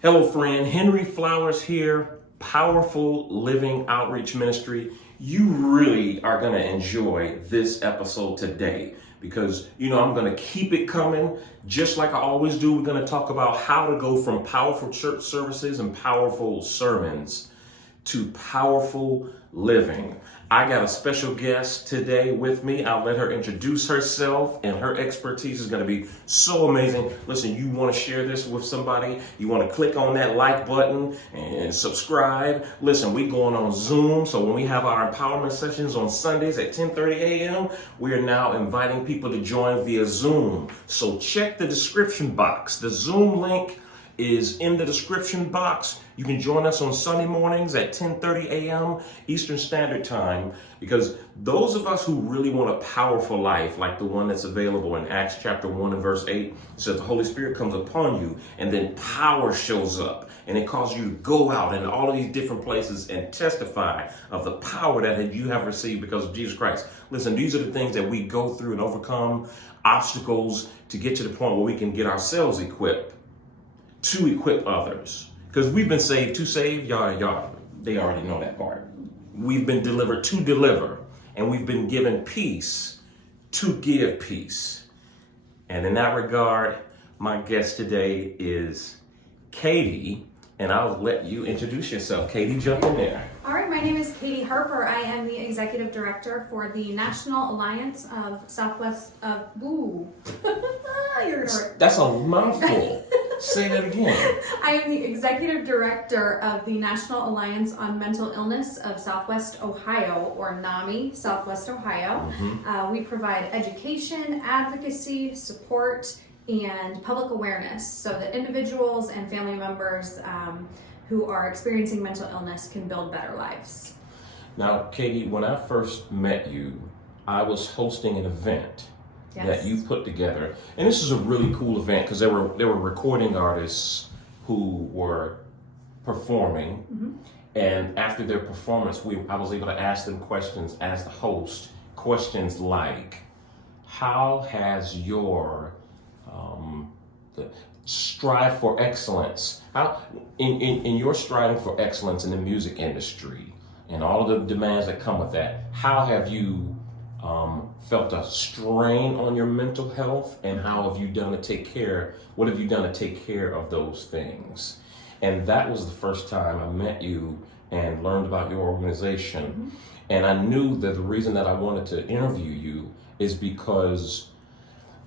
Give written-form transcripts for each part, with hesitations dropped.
Hello, friend. Henry Flowers here, Powerful Living Outreach Ministry. You really are going to enjoy this episode today because, I'm going to keep it coming just like I always do. We're going to talk about how to go from powerful church services and powerful sermons to powerful living. I got a special guest today with me. I'll let her introduce herself, and her expertise is going to be so amazing. Listen, you want to share this with somebody, you want to click on that like button and subscribe. Listen, we going on Zoom, so when we have our empowerment sessions on Sundays at 10:30 a.m., we are now inviting people to join via Zoom. So check the description box. The Zoom link is in the description box. You can join us on Sunday mornings at 10:30 a.m. Eastern Standard Time, because those of us who really want a powerful life, like the one that's available in Acts chapter 1 and verse 8, it says the Holy Spirit comes upon you and then power shows up and it causes you to go out in all of these different places and testify of the power that you have received because of Jesus Christ. Listen, these are the things that we go through and overcome obstacles to get to the point where we can get ourselves equipped to equip others. Because we've been saved to save, y'all, they already know that part. We've been delivered to deliver, and we've been given peace to give peace. And in that regard, my guest today is Katie, and I'll let you introduce yourself. Katie, jump in there. All right, my name is Katie Harper. I am the Executive Director for the National Alliance of Southwest of... That's a mouthful. Say that again. I am the Executive Director of the National Alliance on Mental Illness of Southwest Ohio, or NAMI, Southwest Ohio. Mm-hmm. We provide education, advocacy, support, and public awareness so that individuals and family members who are experiencing mental illness can build better lives. Now, Katie, when I first met you, I was hosting an event that you put together, and this is a really cool event because there were recording artists who were performing, mm-hmm. and after their performance, I was able to ask them questions as the host. Questions like, how has your strive for excellence, how in your striving for excellence in the music industry and all of the demands that come with that, how have you felt a strain on your mental health, and what have you done to take care of those things? And that was the first time I met you and learned about your organization. Mm-hmm. And I knew that the reason that I wanted to interview you is because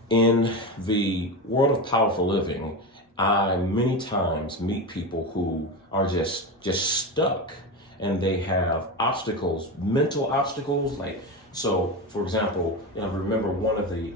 in the world of powerful living, I many times meet people who are just stuck, and they have obstacles, mental obstacles. So, for example, I remember one of the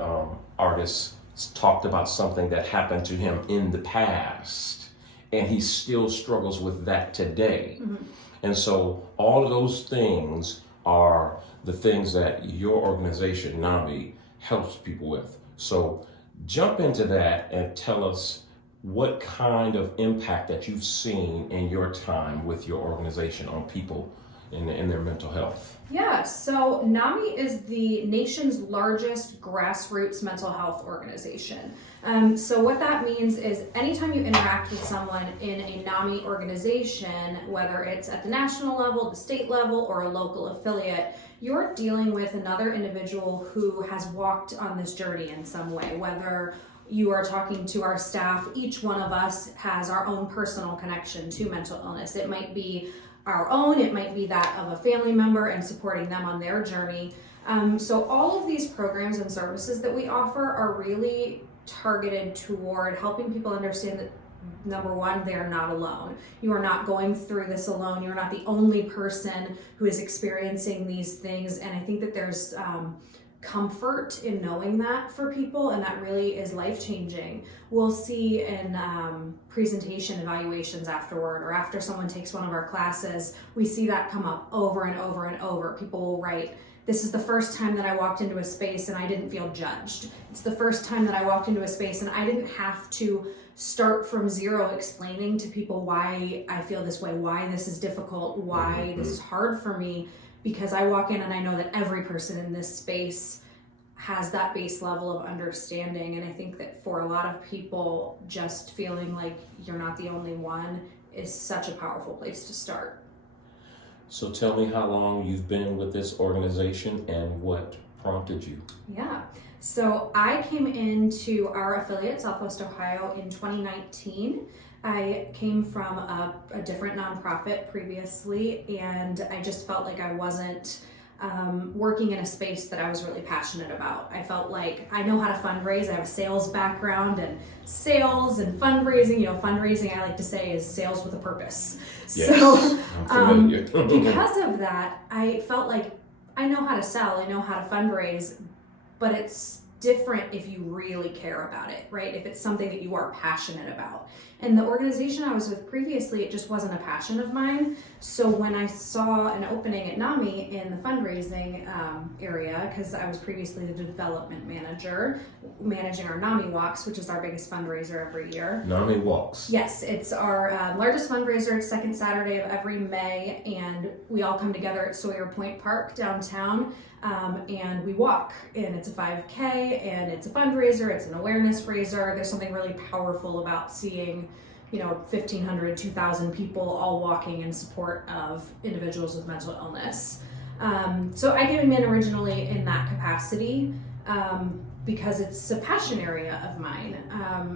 artists talked about something that happened to him in the past, and he still struggles with that today. Mm-hmm. And so all of those things are the things that your organization, NAMI, helps people with. So jump into that and tell us what kind of impact that you've seen in your time with your organization on people in their mental health. Yeah, so NAMI is the nation's largest grassroots mental health organization. So what that means is anytime you interact with someone in a NAMI organization, whether it's at the national level, the state level, or a local affiliate, you're dealing with another individual who has walked on this journey in some way. Whether you are talking to our staff, each one of us has our own personal connection to mental illness. It might be our own, it might be that of a family member and supporting them on their journey. So all of these programs and services that we offer are really targeted toward helping people understand that, number one, they are not alone. You are not going through this alone. You're not the only person who is experiencing these things. And I think that there's comfort in knowing that for people, and that really is life-changing. We'll see in presentation evaluations afterward, or after someone takes one of our classes, we see that come up over and over and over. People will write, this is the first time that I walked into a space and I didn't feel judged. It's the first time that I walked into a space and I didn't have to start from zero explaining to people why I feel this way, why this is difficult, why this is hard for me, because I walk in and I know that every person in this space has that base level of understanding. And I think that for a lot of people, just feeling like you're not the only one is such a powerful place to start. So tell me how long you've been with this organization and what prompted you. Yeah. So I came into our affiliate, Southwest Ohio, in 2019. I came from a different nonprofit previously, and I just felt like I wasn't working in a space that I was really passionate about. I felt like I know how to fundraise. I have a sales background, and sales and fundraising, fundraising, I like to say, is sales with a purpose. Yes, So I'm familiar. because of that, I felt like I know how to sell, I know how to fundraise, but it's different if you really care about it, right? If it's something that you are passionate about. And the organization I was with previously, it just wasn't a passion of mine. So when I saw an opening at NAMI in the fundraising area, because I was previously the development manager, managing our NAMI walks, which is our biggest fundraiser every year. NAMI walks. Yes, it's our largest fundraiser. It's second Saturday of every May, and we all come together at Sawyer Point Park downtown, and we walk. And it's a 5K, and it's a fundraiser. It's an awareness raiser. There's something really powerful about seeing 1,500, 2,000 people all walking in support of individuals with mental illness. So I came in originally in that capacity because it's a passion area of mine.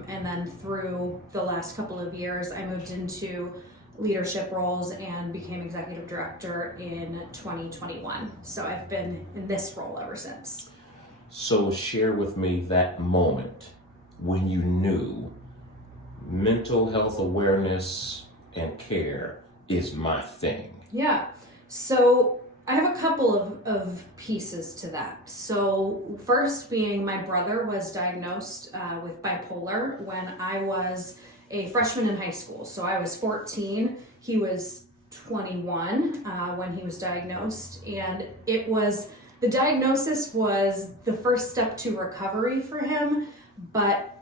And then through the last couple of years, I moved into leadership roles and became executive director in 2021. So I've been in this role ever since. So share with me that moment when you knew mental health awareness and care is my thing. Yeah. So I have a couple of pieces to that. So first being my brother was diagnosed with bipolar when I was a freshman in high school. So I was 14, he was 21 when he was diagnosed. And the diagnosis was the first step to recovery for him, but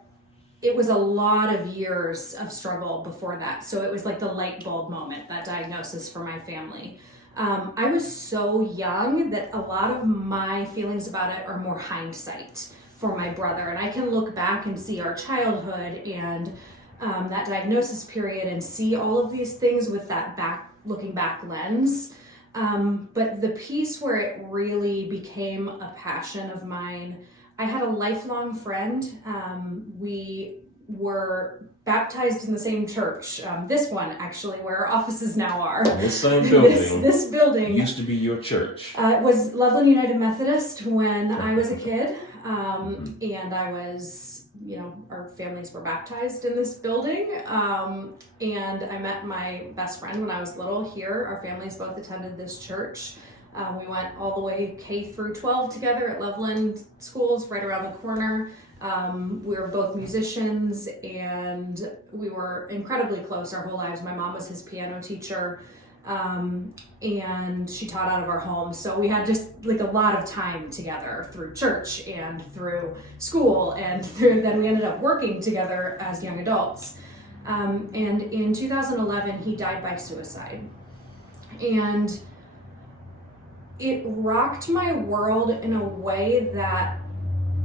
it was a lot of years of struggle before that. So it was like the light bulb moment, that diagnosis for my family. I was so young that a lot of my feelings about it are more hindsight for my brother. And I can look back and see our childhood and that diagnosis period and see all of these things with that looking back lens. But the piece where it really became a passion of mine, I had a lifelong friend. We were baptized in the same church. This one, actually, where our offices now are. This same building. This building used to be your church. It was Loveland United Methodist when I was a kid. And I was, our families were baptized in this building. And I met my best friend when I was little here. Our families both attended this church. We went all the way K through 12 together at Loveland schools right around the corner. We were both musicians and we were incredibly close our whole lives. My mom was his piano teacher, and she taught out of our home. So we had just like a lot of time together through church and through school, and then we ended up working together as young adults. And in 2011, he died by suicide. And it rocked my world in a way that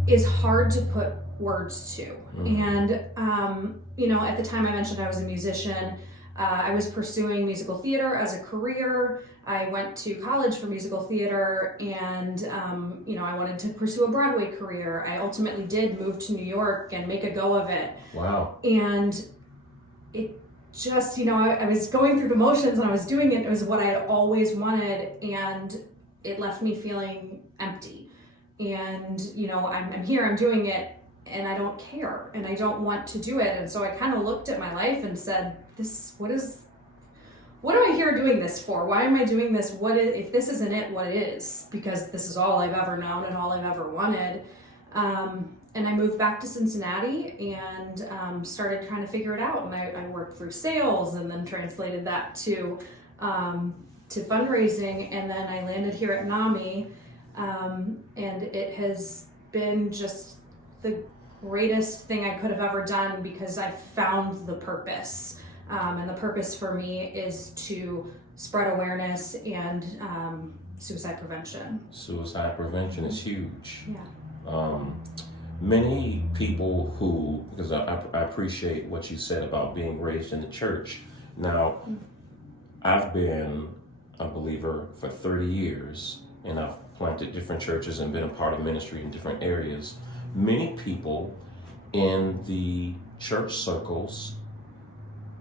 is hard to put words to. And, at the time I mentioned I was a musician. I was pursuing musical theater as a career. I went to college for musical theater and, I wanted to pursue a Broadway career. I ultimately did move to New York and make a go of it. Wow. And it just, I was going through the motions and I was doing it. It was what I had always wanted, and it left me feeling empty. And, I'm here, I'm doing it, and I don't care, and I don't want to do it. And so I kind of looked at my life and said, what am I here doing this for? Why am I doing this? If this isn't it, what is? Because this is all I've ever known and all I've ever wanted. And I moved back to Cincinnati and started trying to figure it out. And I worked through sales and then translated that to fundraising. And then I landed here at NAMI. And it has been just the greatest thing I could have ever done because I found the purpose. And the purpose for me is to spread awareness and suicide prevention. Suicide prevention is huge. Yeah. Many people who, because I appreciate what you said about being raised in the church. Now, I've been a believer for 30 years, and I've planted different churches and been a part of ministry in different areas. Many people in the church circles,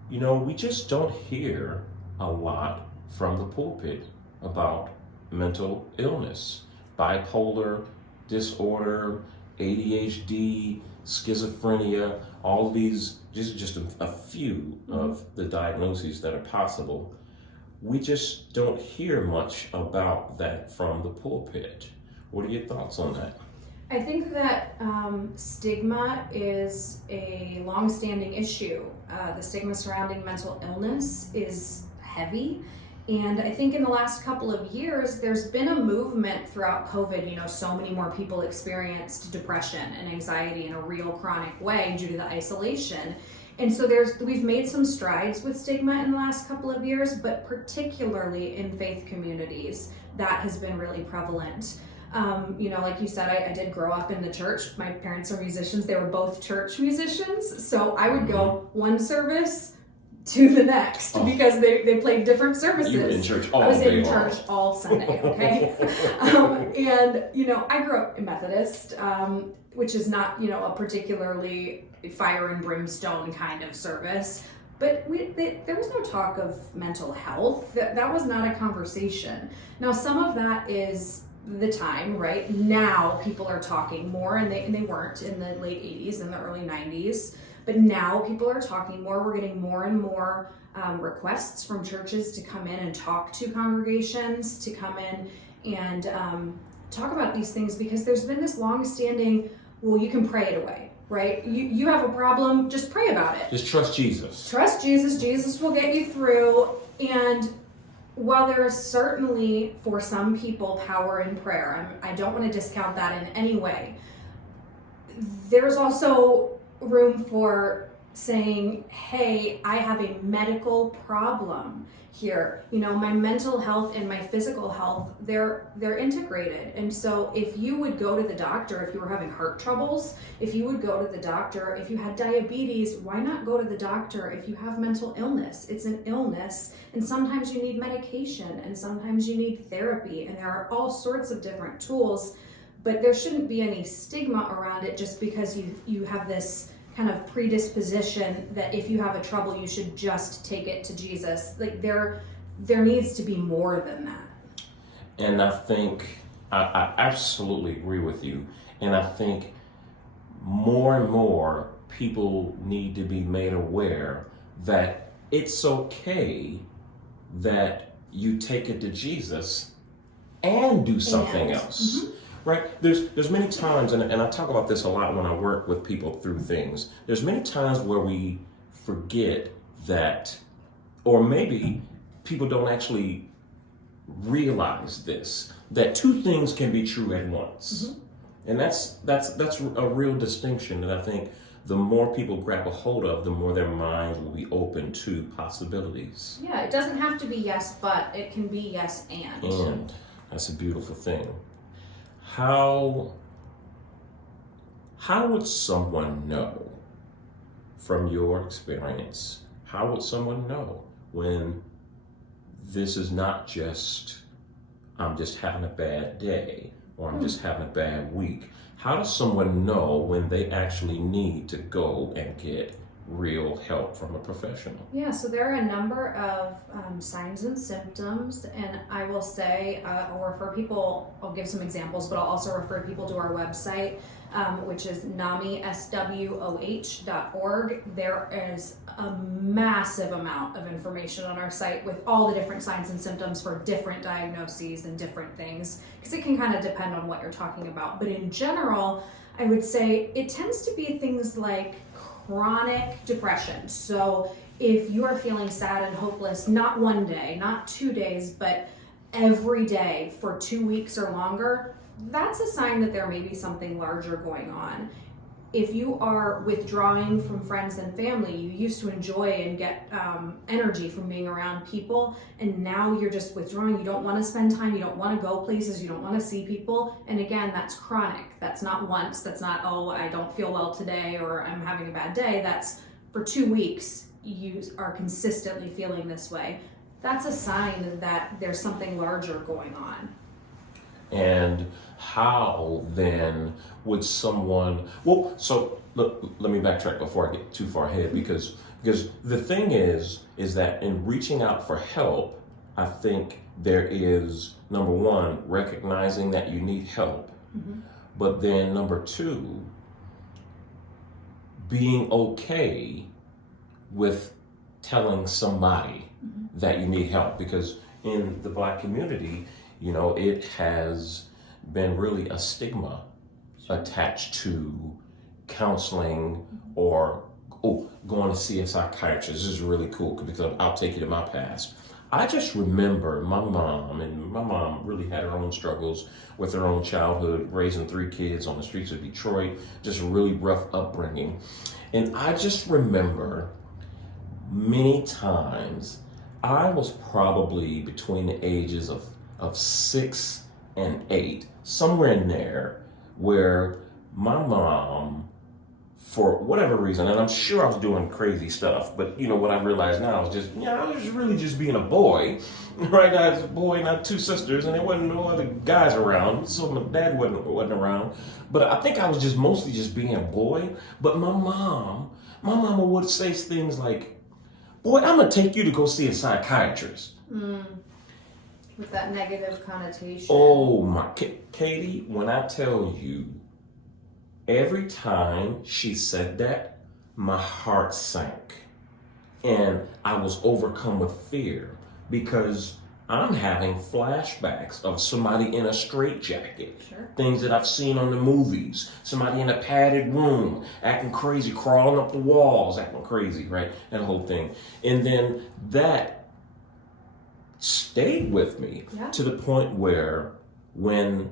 we just don't hear a lot from the pulpit about mental illness, bipolar disorder, ADHD, schizophrenia, all of these, just a few of the diagnoses that are possible. We just don't hear much about that from the pulpit. What are your thoughts on that? I think that stigma is a long-standing issue. The stigma surrounding mental illness is heavy. And I think in the last couple of years, there's been a movement throughout COVID. So many more people experienced depression and anxiety in a real chronic way due to the isolation. And so we've made some strides with stigma in the last couple of years, but particularly in faith communities, that has been really prevalent. Like you said, I did grow up in the church. My parents are musicians. They were both church musicians. So I would go one service to the next because they played different services. You were in church all day. I was in church all Sunday, okay? I grew up in Methodist, which is not, a particularly fire and brimstone kind of service. But there was no talk of mental health. That was not a conversation. Now, some of that is the time, right? Now people are talking more, and they weren't in the late 80s and the early 90s. But now people are talking more. We're getting more and more requests from churches to come in and talk to congregations, to come in and talk about these things, because there's been this long-standing, well, you can pray it away, right? You have a problem, just pray about it. Just trust Jesus. Trust Jesus. Jesus will get you through. And while there is certainly, for some people, power in prayer, I don't want to discount that in any way, there's also room for saying, hey, I have a medical problem here. My mental health and my physical health, they're integrated. And so if you would go to the doctor, if you were having heart troubles, if you would go to the doctor, if you had diabetes, why not go to the doctor if you have mental illness? It's an illness, and sometimes you need medication, and sometimes you need therapy, and there are all sorts of different tools. But there shouldn't be any stigma around it just because you have this kind of predisposition that if you have a trouble, you should just take it to Jesus. Like there needs to be more than that. And I think I absolutely agree with you. And I think more and more people need to be made aware that it's okay that you take it to Jesus and do something else. Mm-hmm. Right? There's many times, and I talk about this a lot when I work with people through things. There's many times where we forget that, or maybe people don't actually realize this, that two things can be true at once. Mm-hmm. And that's a real distinction that I think the more people grab a hold of, the more their minds will be open to possibilities. Yeah, it doesn't have to be yes, but it can be yes and. And that's a beautiful thing. How would someone know, from your experience, how would someone know when this is not just, I'm just having a bad day, or I'm just having a bad week? How does someone know when they actually need to go and get real help from a professional? Yeah, so there are a number of signs and symptoms, and I will say, I'll give some examples, but I'll also refer people to our website, which is NAMI.org. There is a massive amount of information on our site with all the different signs and symptoms for different diagnoses and different things, because it can kind of depend on what you're talking about. But in general, I would say it tends to be things like chronic depression. So if you are feeling sad and hopeless, not one day, not 2 days, but every day for 2 weeks or longer, that's a sign that there may be something larger going on. if you are withdrawing from friends and family, you used to enjoy and get energy from being around people, and now you're just withdrawing. You don't want to spend time, you don't want to go places, you don't want to see people. And again, that's chronic. That's not once, that's not, oh, I don't feel well today or I'm having a bad day. That's for 2 weeks, you are consistently feeling this way. That's a sign that there's something larger going on. And how then would someone, well, so look, let me backtrack before I get too far ahead, because the thing is that in reaching out for help, I think there is, number one, recognizing that you need help, but then number two, being okay with telling somebody that you need help, because in the Black community, you know, it has been really a stigma attached to counseling or going to see a psychiatrist. This is really cool because I'll take you to my past. I just remember my mom really had her own struggles with her own childhood, raising 3 kids on the streets of Detroit, just a really rough upbringing. And I just remember many times I was probably between the ages of 6 and 8, somewhere in there, where my mom, for whatever reason, and I'm sure I was doing crazy stuff, but you know what I realize now is just, I was really just being a boy, right? I was a boy and I had 2 sisters, and there wasn't no other guys around, so my dad wasn't around. But I think I was just mostly just being a boy. But my mama would say things like, "Boy, I'm gonna take you to go see a psychiatrist." With that negative connotation. Oh my, Katie, when I tell you, every time she said that, my heart sank. And I was overcome with fear because I'm having flashbacks of somebody in a straitjacket. Sure. Things that I've seen on the movies. Somebody in a padded room, acting crazy, crawling up the walls, acting crazy, right? That whole thing. And then that stayed with me to the point where when,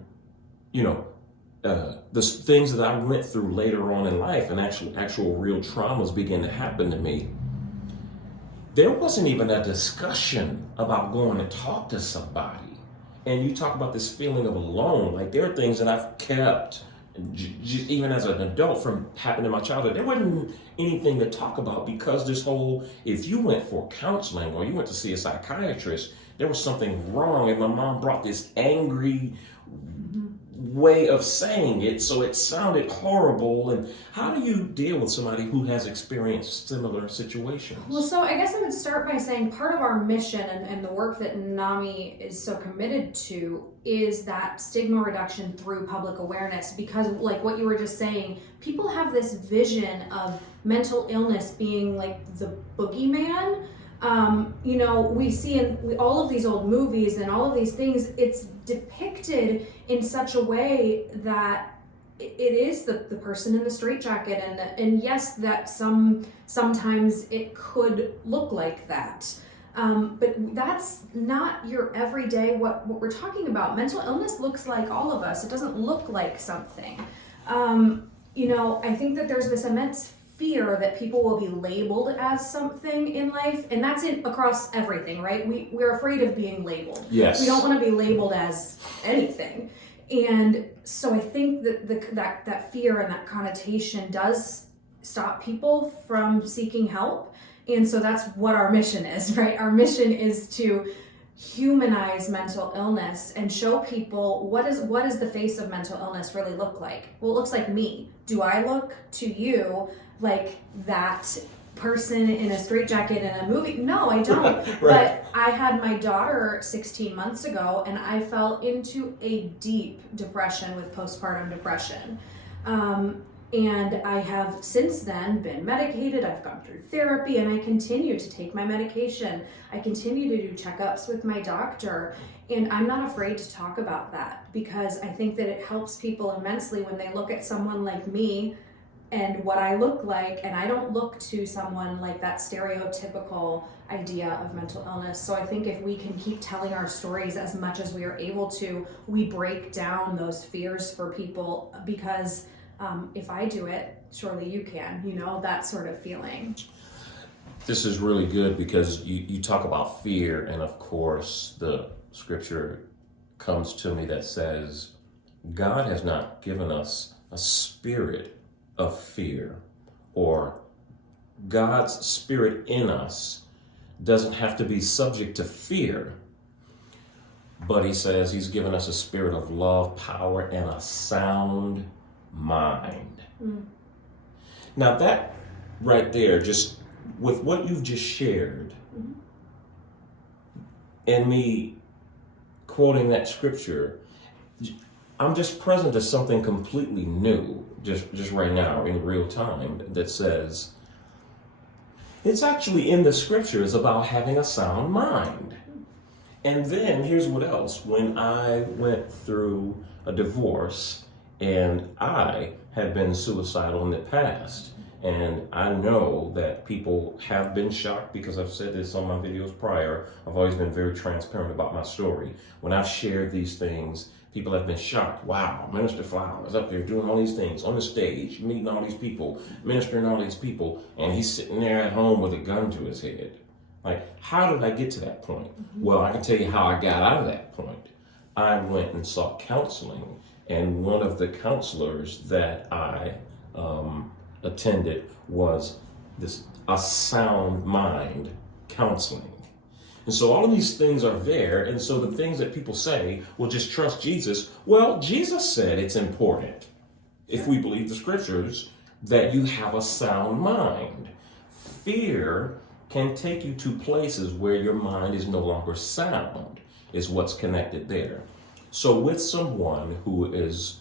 the things that I went through later on in life and actual real traumas began to happen to me, there wasn't even a discussion about going to talk to somebody. And you talk about this feeling of alone, like there are things that I've kept even as an adult from happening in my childhood. There wasn't anything to talk about because this whole, if you went for counseling or you went to see a psychiatrist, there was something wrong. And my mom brought this angry way of saying it, so it sounded horrible. And how do you deal with somebody who has experienced similar situations? Well, so I guess I would start by saying part of our mission and the work that NAMI is so committed to is that stigma reduction through public awareness, because like what you were just saying, people have this vision of mental illness being like the boogeyman. We see in all of these old movies and all of these things, it's depicted in such a way that it is the person in the straitjacket, and yes, that sometimes it could look like that, but that's not your everyday. What we're talking about, mental illness looks like all of us. It doesn't look like something. I think that there's this immense fear that people will be labeled as something in life, and that's across everything, right? We're afraid of being labeled. Yes. We don't want to be labeled as anything. And so I think that that fear and that connotation does stop people from seeking help. And so that's what our mission is, right? Our mission is to humanize mental illness and show people what does the face of mental illness really look like. Well, it looks like me. Do I look to you like that person in a straitjacket in a movie? No, I don't. Right. But I had my daughter 16 months ago, and I fell into a deep depression with postpartum depression. And I have since then been medicated. I've gone through therapy, and I continue to take my medication. I continue to do checkups with my doctor, and I'm not afraid to talk about that because I think that it helps people immensely when they look at someone like me and what I look like, and I don't look to someone like that stereotypical idea of mental illness. So I think if we can keep telling our stories as much as we are able to, we break down those fears for people, because if I do it, surely you can, that sort of feeling. This is really good because you talk about fear, and of course the scripture comes to me that says God has not given us a spirit of fear, or God's spirit in us doesn't have to be subject to fear, but he says he's given us a spirit of love, power, and a sound mind. Now that right there, just with what you've just shared, and me quoting that scripture, I'm just present to something completely new, just right now in real time, that says it's actually in the scriptures about having a sound mind. And then here's what else. When I went through a divorce, and I had been suicidal in the past, and I know that people have been shocked because I've said this on my videos prior. I've always been very transparent about my story. When I've shared these things, people have been shocked. Wow, Minister Flowers up there doing all these things on the stage, meeting all these people, ministering all these people, and he's sitting there at home with a gun to his head. Like, how did I get to that point? Well, I can tell you how I got out of that point. I went and sought counseling, and one of the counselors that I attended was a sound mind counseling. And so all of these things are there, and so the things that people say, well, just trust Jesus. Well, Jesus said it's important, if we believe the scriptures, that you have a sound mind. Fear can take you to places where your mind is no longer sound, is what's connected there. So with someone who is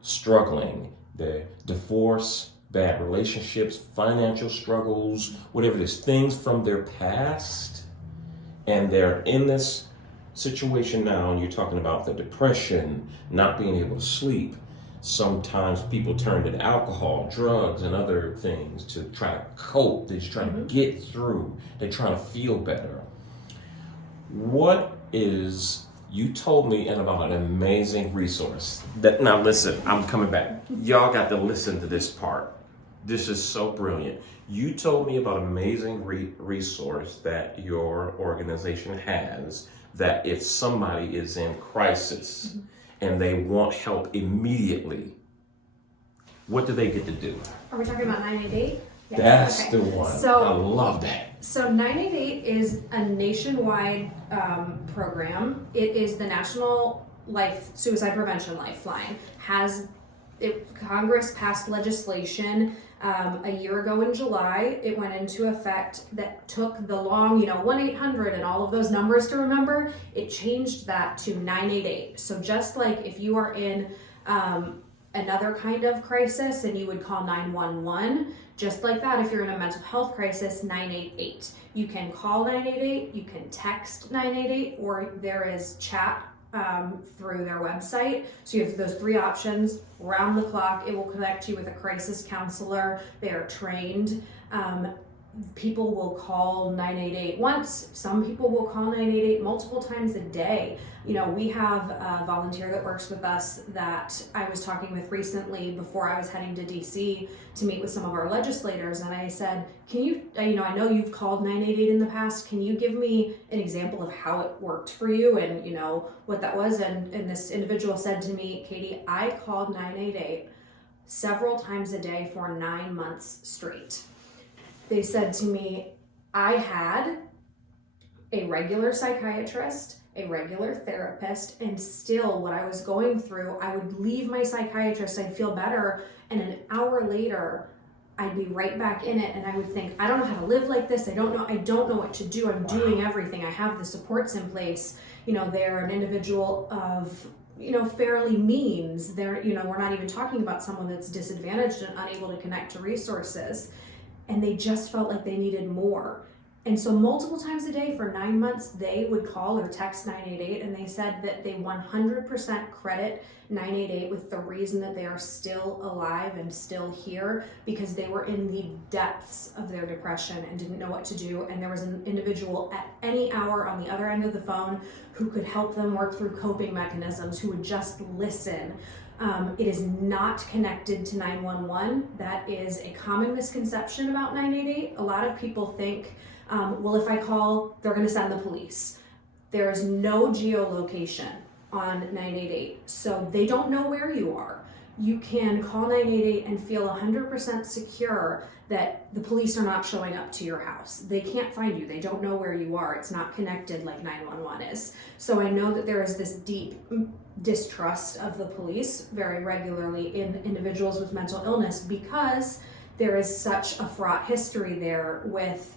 struggling, the divorce, bad relationships, financial struggles, whatever it is, things from their past, and they're in this situation now, and you're talking about the depression, not being able to sleep. Sometimes people turn to alcohol, drugs, and other things to try to cope. They're just trying to get through. They're trying to feel better. You told me about an amazing resource. Now listen, I'm coming back. Y'all got to listen to this part. This is so brilliant. You told me about an amazing resource that your organization has, that if somebody is in crisis and they want help immediately, what do they get to do? Are we talking about 988? Yes. That's the one. So, I love that. So 988 is a nationwide program. It is the National Suicide Prevention Lifeline. Congress passed legislation a year ago in July. It went into effect that took the long, 1-800 and all of those numbers to remember. It changed that to 988. So just like if you are in another kind of crisis and you would call 911, just like that, if you're in a mental health crisis, 988. You can call 988, you can text 988, or there is chat through their website. So you have those three options. Round the clock, it will connect you with a crisis counselor. They are trained. People will call 988 once. Some people will call 988 multiple times a day. We have a volunteer that works with us that I was talking with recently before I was heading to DC to meet with some of our legislators. And I said, can you, I know you've called 988 in the past. Can you give me an example of how it worked for you and, what that was? And this individual said to me, Katie, I called 988 several times a day for 9 months straight. They said to me, I had a regular psychiatrist, a regular therapist, and still what I was going through, I would leave my psychiatrist, I'd feel better, and an hour later, I'd be right back in it, and I would think, I don't know how to live like this, I don't know what to do, I'm doing everything, I have the supports in place, they're an individual of fairly means, we're not even talking about someone that's disadvantaged and unable to connect to resources. And they just felt like they needed more. And so multiple times a day for 9 months, they would call or text 988, and they said that they 100% credit 988 with the reason that they are still alive and still here, because they were in the depths of their depression and didn't know what to do. And there was an individual at any hour on the other end of the phone who could help them work through coping mechanisms, who would just listen, It is not connected to 911. That is a common misconception about 988. A lot of people think, well, if I call, they're going to send the police. There is no geolocation on 988, so they don't know where you are. You can call 988 and feel 100% secure that the police are not showing up to your house. They can't find you. They don't know where you are. It's not connected like 911 is. So I know that there is this deep distrust of the police very regularly in individuals with mental illness because there is such a fraught history there with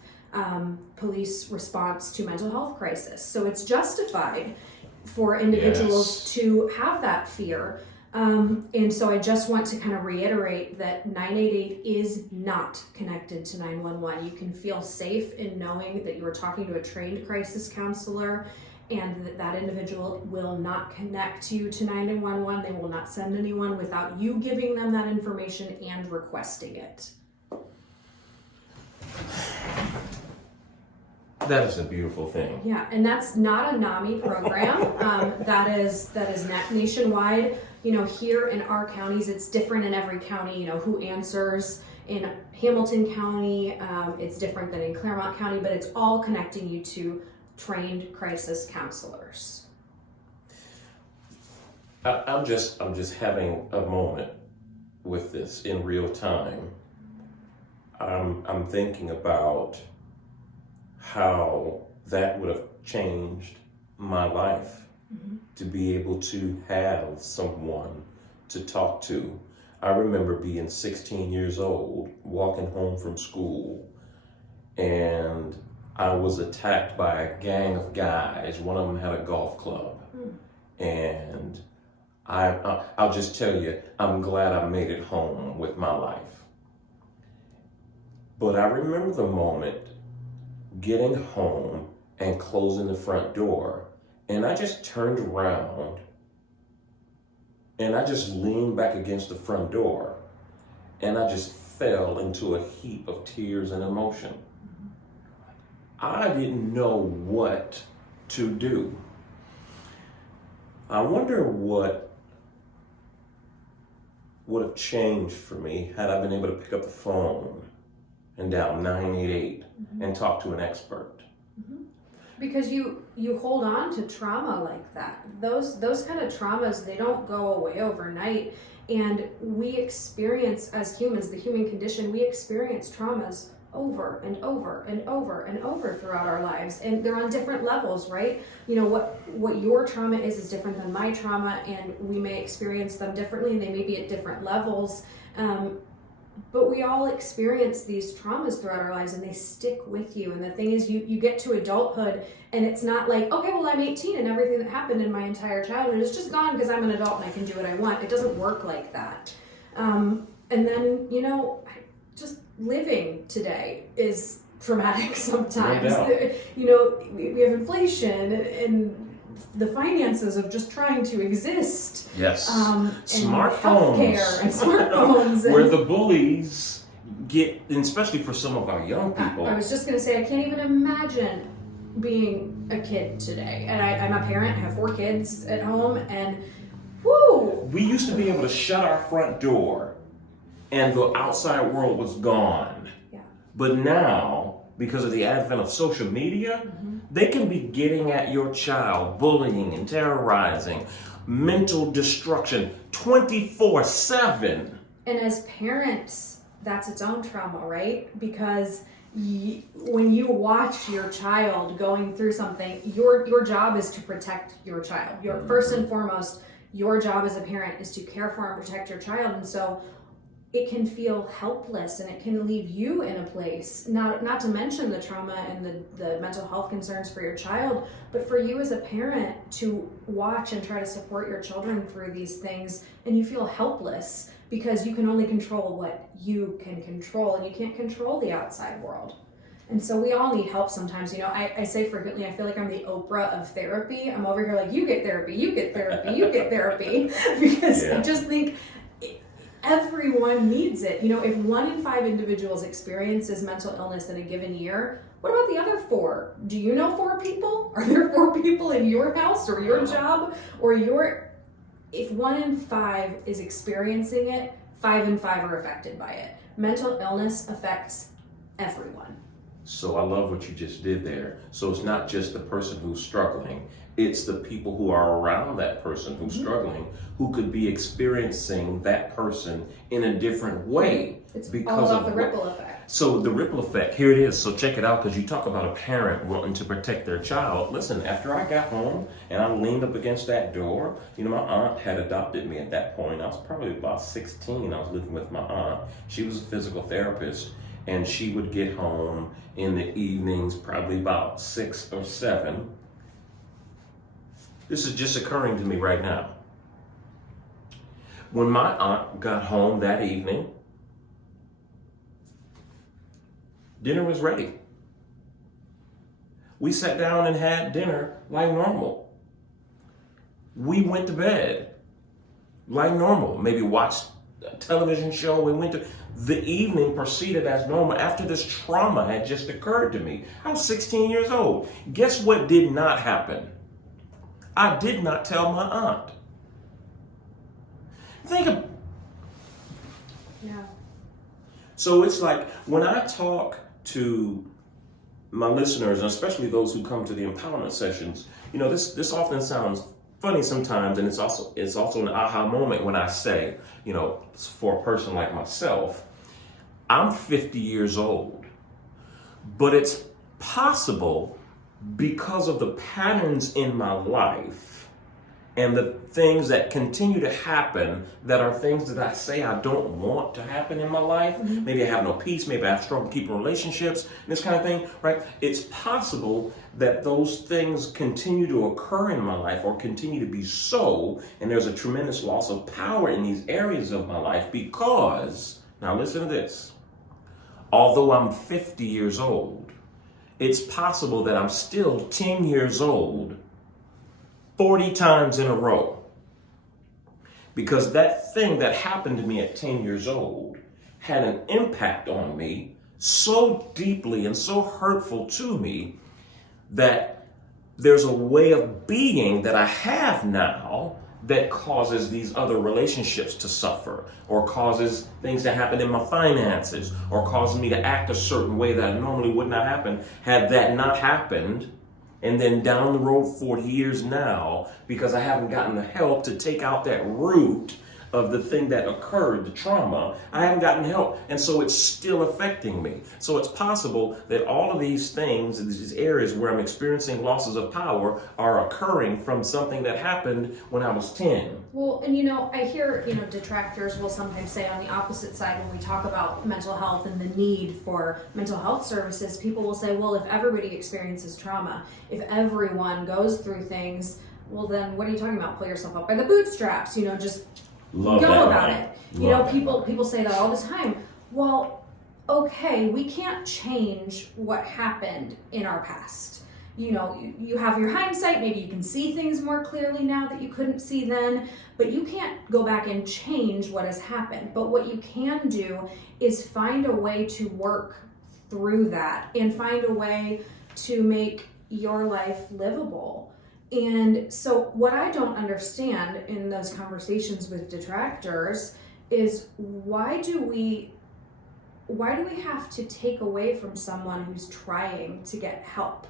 police response to mental health crisis. So it's justified for individuals to have that fear. And so I just want to kind of reiterate that 988 is not connected to 911. You can feel safe in knowing that you are talking to a trained crisis counselor and that individual will not connect you to 911. They will not send anyone without you giving them that information and requesting it. That is a beautiful thing. Yeah, and that's not a NAMI program. That is nationwide. You know, here in our counties, it's different in every county. You know, who answers in Hamilton County, it's different than in Claremont County, but it's all connecting you to trained crisis counselors. I'm just having a moment with this in real time. I'm thinking about how that would have changed my life, to be able to have someone to talk to. I remember being 16 years old, walking home from school, and I was attacked by a gang of guys. One of them had a golf club. And I'll just tell you, I'm glad I made it home with my life. But I remember the moment getting home and closing the front door, and I just turned around and I just leaned back against the front door and I just fell into a heap of tears and emotion. I didn't know what to do. I wonder what would have changed for me had I been able to pick up the phone and dial 988 and talk to an expert. Because you hold on to trauma like that. Those kind of traumas, they don't go away overnight. And we experience, as humans, the human condition, we experience traumas over and over and over and over throughout our lives. And they're on different levels, right? You know, what your trauma is different than my trauma, and we may experience them differently, and they may be at different levels. But we all experience these traumas throughout our lives, and they stick with you. And the thing is, you get to adulthood, and it's not like, okay, well, I'm 18 and everything that happened in my entire childhood is just gone because I'm an adult and I can do what I want. It doesn't work like that. And then, you know, just living today is traumatic sometimes. No doubt. You know, we have inflation and the finances of just trying to exist. Yes. Smartphones. Smartphones. And smartphones. Where the bullies get, and especially for some of our young people. I was just going to say, I can't even imagine being a kid today. And I'm a parent, I have 4 kids at home, and whoo! We used to be able to shut our front door and the outside world was gone. Yeah. But now, because of the advent of social media, they can be getting at your child, bullying and terrorizing, mental destruction 24/7. And as parents, that's its own trauma, right? Because when you watch your child going through something, your job is to protect your child. First and foremost, your job as a parent is to care for and protect your child. And so it can feel helpless and it can leave you in a place, not to mention the trauma and the mental health concerns for your child, but for you as a parent to watch and try to support your children through these things, and you feel helpless because you can only control what you can control and you can't control the outside world. And so we all need help sometimes. You know, I say frequently, I feel like I'm the Oprah of therapy. I'm over here like, you get therapy, you get therapy, you get therapy, because I just think everyone needs it. You know, if 1 in 5 individuals experiences mental illness in a given year, what about the other 4? Do you know 4 people? Are there 4 people in your house or your job or your if 1 in 5 is experiencing it, 5 in 5 are affected by it. Mental illness affects everyone. So I love what you just did there. So it's not just the person who's struggling, it's the people who are around that person who's struggling, who could be experiencing that person in a different way. It's because all of about the ripple effect. So the ripple effect, here it is. So check it out, because you talk about a parent wanting to protect their child. Listen, after I got home and I leaned up against that door, my aunt had adopted me at that point. I was probably about 16. I was living with my aunt. She was a physical therapist, and she would get home in the evenings, probably about 6 or 7. This is just occurring to me right now. When my aunt got home that evening, dinner was ready. We sat down and had dinner like normal. We went to bed like normal. Maybe watched a television show. The evening proceeded as normal after this trauma had just occurred to me. I was 16 years old. Guess what did not happen? I did not tell my aunt. So it's like when I talk to my listeners, and especially those who come to the empowerment sessions, this often sounds funny sometimes, and it's also an aha moment when I say, for a person like myself, I'm 50 years old, but it's possible, because of the patterns in my life and the things that continue to happen that are things that I say I don't want to happen in my life. Maybe I have no peace, maybe I have trouble keeping relationships, this kind of thing, right? It's possible that those things continue to occur in my life or continue to be so, and there's a tremendous loss of power in these areas of my life because, now listen to this, although I'm 50 years old, it's possible that I'm still 10 years old 40 times in a row. Because that thing that happened to me at 10 years old had an impact on me so deeply and so hurtful to me that there's a way of being that I have now that causes these other relationships to suffer, or causes things to happen in my finances, or causes me to act a certain way that normally would not happen had that not happened. And then down the road 40 years now, because I haven't gotten the help to take out that root of the thing that occurred, the trauma, I haven't gotten help. And so it's still affecting me. So it's possible that all of these things, these areas where I'm experiencing losses of power, are occurring from something that happened when I was 10. Well, and I hear, detractors will sometimes say on the opposite side when we talk about mental health and the need for mental health services, people will say, well, if everybody experiences trauma, if everyone goes through things, well then what are you talking about? Pull yourself up by the bootstraps, just Love go that, about man. it. People say that all the time. Well, okay, we can't change what happened in our past. You have your hindsight, maybe you can see things more clearly now that you couldn't see then, but you can't go back and change what has happened. But what you can do is find a way to work through that and find a way to make your life livable. And so what I don't understand in those conversations with detractors is why do we have to take away from someone who's trying to get help?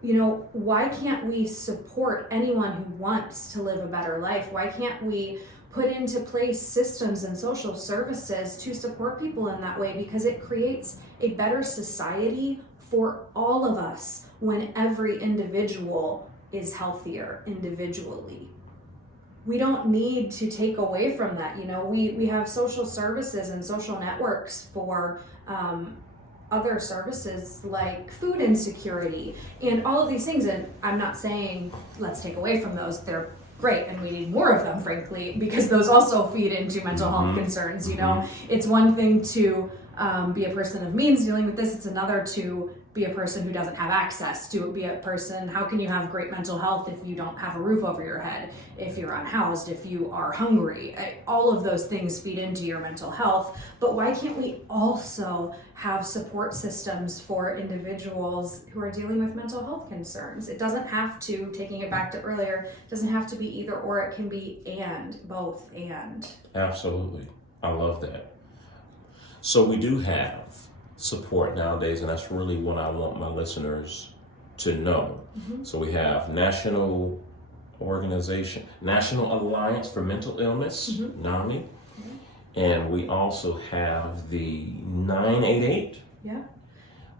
Why can't we support anyone who wants to live a better life? Why can't we put into place systems and social services to support people in that way? Because it creates a better society for all of us when every individual is healthier individually. We don't need to take away from that. We have social services and social networks for other services like food insecurity and all of these things. And I'm not saying let's take away from those. They're great and we need more of them, frankly, because those also feed into mental health concerns. It's one thing to be a person of means dealing with this. It's another to be a person who doesn't have access to it, be a person, how can you have great mental health if you don't have a roof over your head, if you're unhoused, if you are hungry? All of those things feed into your mental health, but why can't we also have support systems for individuals who are dealing with mental health concerns? It doesn't have to, taking it back to earlier, it doesn't have to be either or, it can be and, both and. Absolutely. I love that. So we do have support nowadays, and that's really what I want my listeners to know. So we have National Alliance for Mental Illness, NAMI, and we also have the 988,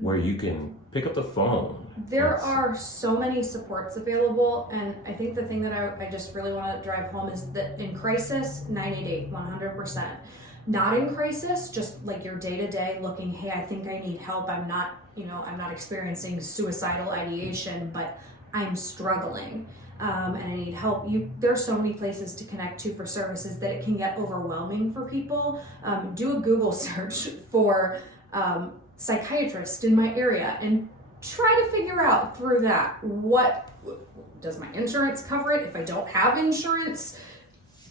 where you can pick up the phone. There are so many supports available, and I think the thing that I just really want to drive home is that in crisis, 988, 100%. Not in crisis, just like your day-to-day looking, hey, I think I need help. I'm not experiencing suicidal ideation, but I'm struggling and I need help. There's so many places to connect to for services that it can get overwhelming for people. Do a Google search for psychiatrist in my area and try to figure out through that, what does my insurance cover it? If I don't have insurance,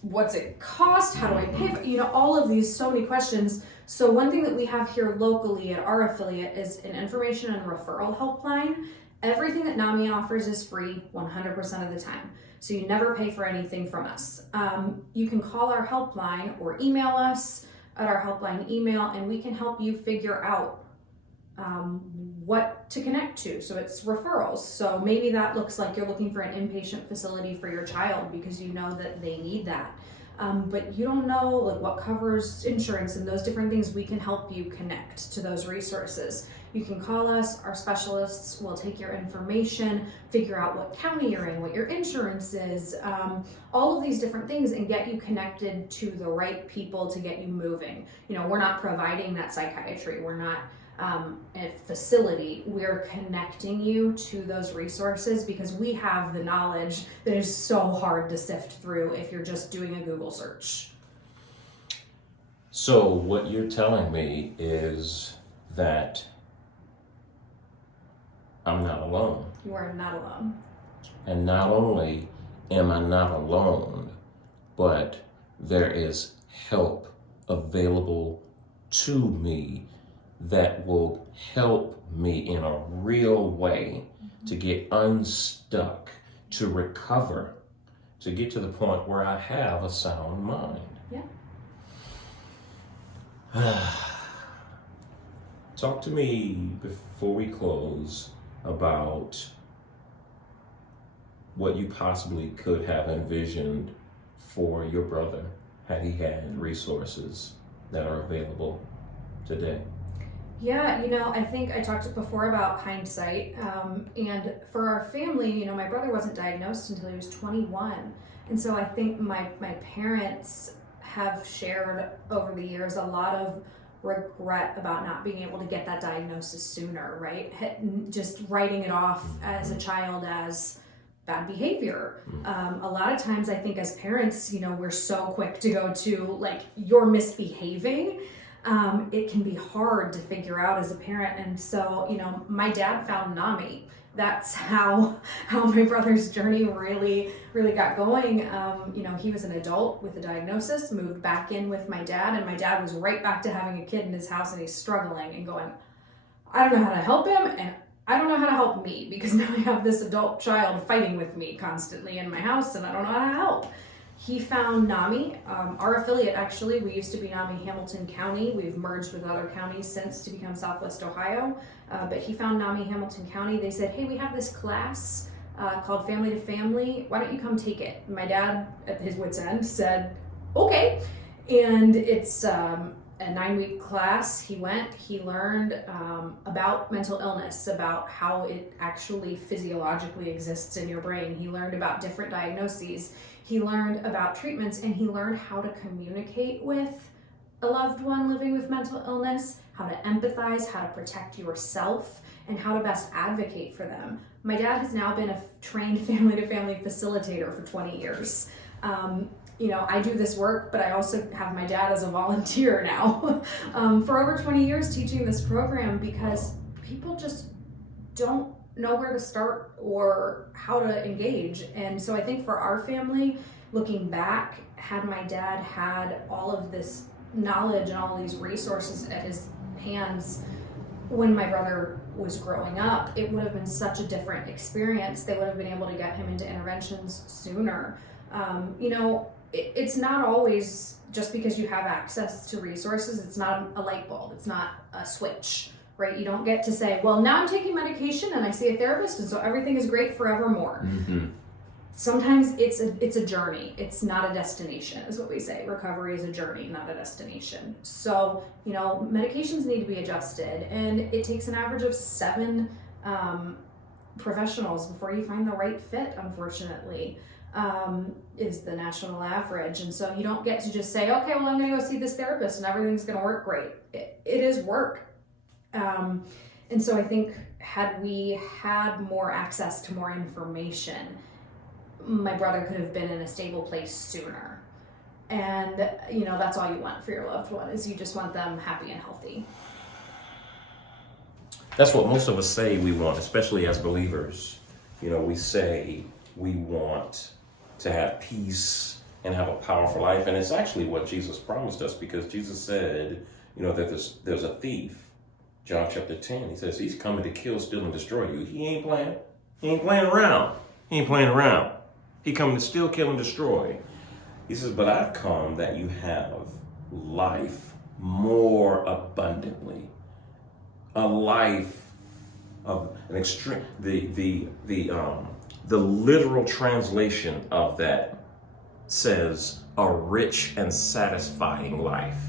what's it cost? How do I pay for, all of these, so many questions. So one thing that we have here locally at our affiliate is an information and referral helpline. Everything that NAMI offers is free 100% of the time. So you never pay for anything from us. You can call our helpline or email us at our helpline email, and we can help you figure out what to connect to. So it's referrals. So maybe that looks like you're looking for an inpatient facility for your child because you know that they need that. But you don't know like what covers insurance and those different things. We can help you connect to those resources. You can call us, our specialists will take your information, figure out what county you're in, what your insurance is, all of these different things, and get you connected to the right people to get you moving. We're not providing that psychiatry. We're not a facility. We're connecting you to those resources because we have the knowledge that is so hard to sift through if you're just doing a Google search. So what you're telling me is that I'm not alone. You are not alone. And not only am I not alone, but there is help available to me that will help me in a real way to get unstuck, to recover, to get to the point where I have a sound mind. Yeah. Talk to me before we close about what you possibly could have envisioned for your brother had he had resources that are available today. Yeah, I think I talked before about hindsight, and for our family, my brother wasn't diagnosed until he was 21, and so I think my parents have shared over the years a lot of regret about not being able to get that diagnosis sooner, right? Just writing it off as a child as bad behavior. A lot of times I think as parents, we're so quick to go to like, you're misbehaving. It can be hard to figure out as a parent. And so, my dad found NAMI. That's how my brother's journey really got going. He was an adult with a diagnosis, moved back in with my dad, and my dad was right back to having a kid in his house, and he's struggling and going, I don't know how to help him, and I don't know how to help me, because now I have this adult child fighting with me constantly in my house, and I don't know how to help. He found NAMI, our affiliate actually. We used to be NAMI Hamilton County. We've merged with other counties since to become Southwest Ohio. But he found NAMI Hamilton County. They said, hey, we have this class called Family to Family. Why don't you come take it? And my dad, at his wit's end, said, okay. And it's a 9-week class. He went, he learned about mental illness, about how it actually physiologically exists in your brain. He learned about different diagnoses. He learned about treatments, and he learned how to communicate with a loved one living with mental illness, how to empathize, how to protect yourself, and how to best advocate for them. My dad has now been a trained family-to-family facilitator for 20 years. I do this work, but I also have my dad as a volunteer now for over 20 years teaching this program, because people just don't know where to start or how to engage. And so I think for our family, looking back, had my dad had all of this knowledge and all these resources at his hands when my brother was growing up, it would have been such a different experience. They would have been able to get him into interventions sooner. It's not always just because you have access to resources, it's not a light bulb, it's not a switch, right? You don't get to say, well, now I'm taking medication and I see a therapist and so everything is great forevermore. Mm-hmm. Sometimes it's a journey. It's not a destination, is what we say. Recovery is a journey, not a destination. So, medications need to be adjusted, and it takes an average of 7 professionals before you find the right fit, unfortunately, is the national average. And so you don't get to just say, okay, well, I'm going to go see this therapist and everything's going to work great. It is work. And so I think had we had more access to more information, my brother could have been in a stable place sooner. And, that's all you want for your loved one, is you just want them happy and healthy. That's what most of us say we want, especially as believers. We say we want to have peace and have a powerful life. And it's actually what Jesus promised us, because Jesus said, that there's a thief. John chapter 10, he says he's coming to kill, steal, and destroy you. He ain't playing. He ain't playing around. He coming to steal, kill, and destroy. He says, but I've come that you have life more abundantly. A life of an extreme, the literal translation of that says a rich and satisfying life.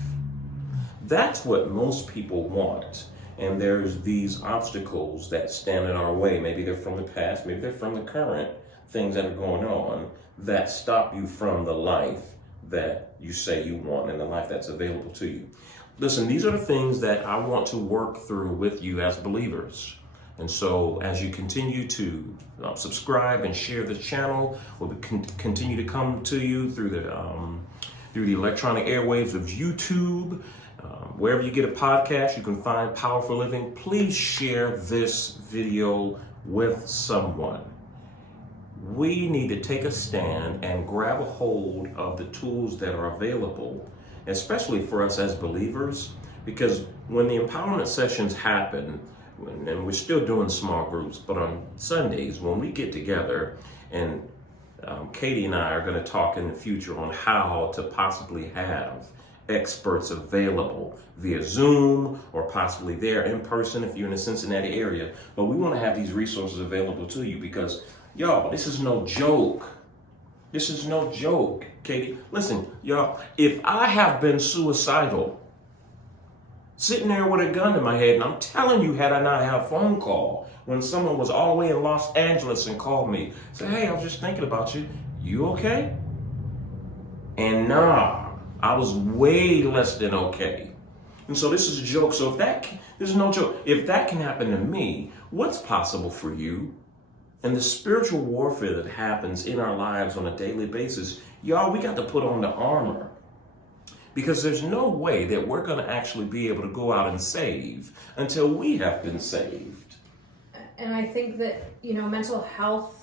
That's what most people want. And there's these obstacles that stand in our way. Maybe they're from the past, maybe they're from the current things that are going on that stop you from the life that you say you want and the life that's available to you. Listen, these are the things that I want to work through with you as believers. And so as you continue to subscribe and share the channel, we'll continue to come to you through the electronic airwaves of YouTube. Wherever you get a podcast, you can find Powerful Living. Please share this video with someone. We need to take a stand and grab a hold of the tools that are available, especially for us as believers, because when the empowerment sessions happen, and we're still doing small groups, but on Sundays when we get together, and Katie and I are going to talk in the future on how to possibly have experts available via Zoom or possibly there in person if you're in the Cincinnati area. But we want to have these resources available to you because, y'all, this is no joke. This is no joke, Katie. Listen, y'all, if I have been suicidal, sitting there with a gun in my head, and I'm telling you, had I not had a phone call when someone was all the way in Los Angeles and called me, said, hey, I was just thinking about you. You okay? And nah, I was way less than okay. And so this is a joke. So this is no joke. If that can happen to me, what's possible for you? And the spiritual warfare that happens in our lives on a daily basis, y'all, we got to put on the armor. Because there's no way that we're going to actually be able to go out and save until we have been saved. And I think that, mental health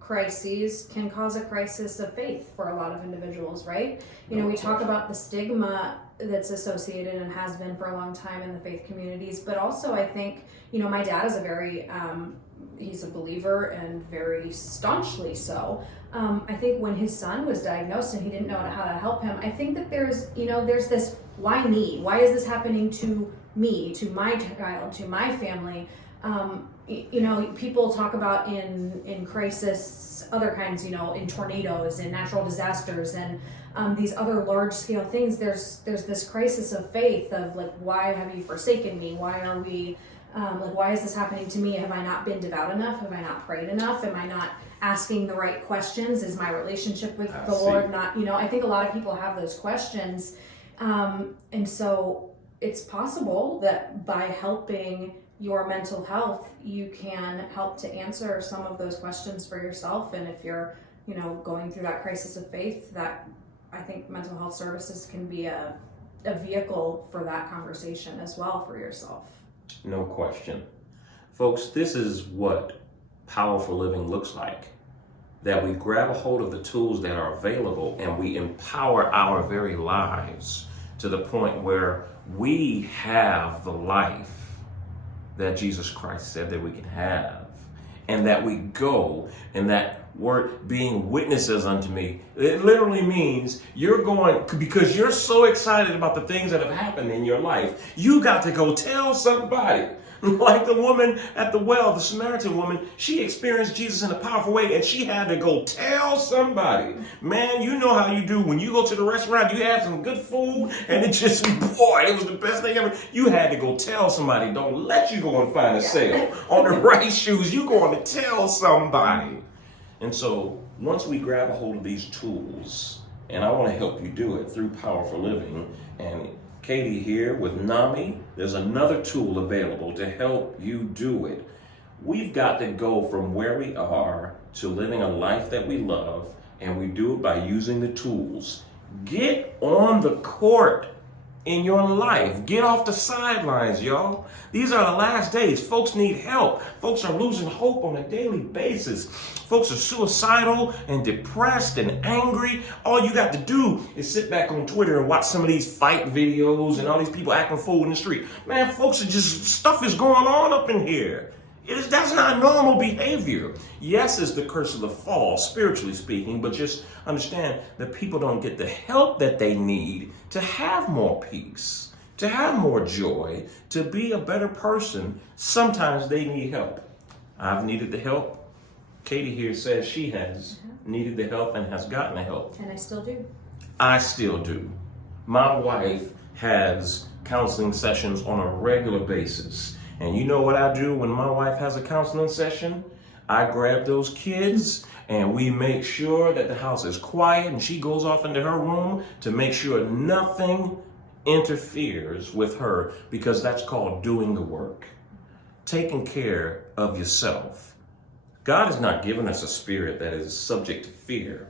crises can cause a crisis of faith for a lot of individuals, right? We talk about the stigma that's associated and has been for a long time in the faith communities, but also I think, my dad is he's a believer and very staunchly so. I think when his son was diagnosed and he didn't know how to help him, I think that there's this, why me? Why is this happening to me, to my child, to my family? People talk about in crisis, other kinds, in tornadoes and natural disasters and these other large scale things. There's this crisis of faith of like, why have you forsaken me? Why are we, why is this happening to me? Have I not been devout enough? Have I not prayed enough? Am I not asking the right questions? Is my relationship with the Lord not, I think a lot of people have those questions. And so it's possible that by helping your mental health, you can help to answer some of those questions for yourself. And if you're, going through that crisis of faith, that I think mental health services can be a vehicle for that conversation as well for yourself. No question. Folks, this is what powerful living looks like. That we grab a hold of the tools that are available and we empower our very lives to the point where we have the life that Jesus Christ said that we can have. And that we go, and that word being witnesses unto me, it literally means you're going, because you're so excited about the things that have happened in your life, you got to go tell somebody. Like the woman at the well, the Samaritan woman, she experienced Jesus in a powerful way and she had to go tell somebody. Man, you know how you do when you go to the restaurant, you have some good food and it just, boy, it was the best thing ever. You had to go tell somebody. Don't let you go and find a sale on the right shoes. You going to tell somebody. And so once we grab a hold of these tools, and I want to help you do it through Powerful Living, and Katie here with NAMI, there's another tool available to help you do it. We've got to go from where we are to living a life that we love, and we do it by using the tools. Get on the court in your life. Get off the sidelines, y'all. These are the last days. Folks need help. Folks are losing hope on a daily basis. Folks are suicidal and depressed and angry. All you got to do is sit back on Twitter and watch some of these fight videos and all these people acting fool in the street. Man, folks are just, stuff is going on up in here. That's not normal behavior. Yes, it's the curse of the fall, spiritually speaking, but just understand that people don't get the help that they need to have more peace, to have more joy, to be a better person. Sometimes they need help. I've needed the help. Katie here says she has needed the help and has gotten the help. And I still do. I still do. My wife has counseling sessions on a regular basis. And you know what I do when my wife has a counseling session? I grab those kids and we make sure that the house is quiet and she goes off into her room to make sure nothing interferes with her, because that's called doing the work. Taking care of yourself. God has not given us a spirit that is subject to fear,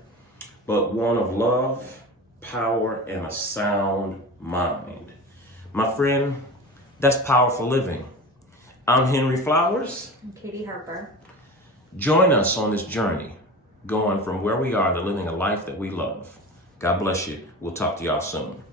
but one of love, power, and a sound mind. My friend, that's powerful living. I'm Henry Flowers. I'm Katie Harper. Join us on this journey, going from where we are to living a life that we love. God bless you. We'll talk to y'all soon.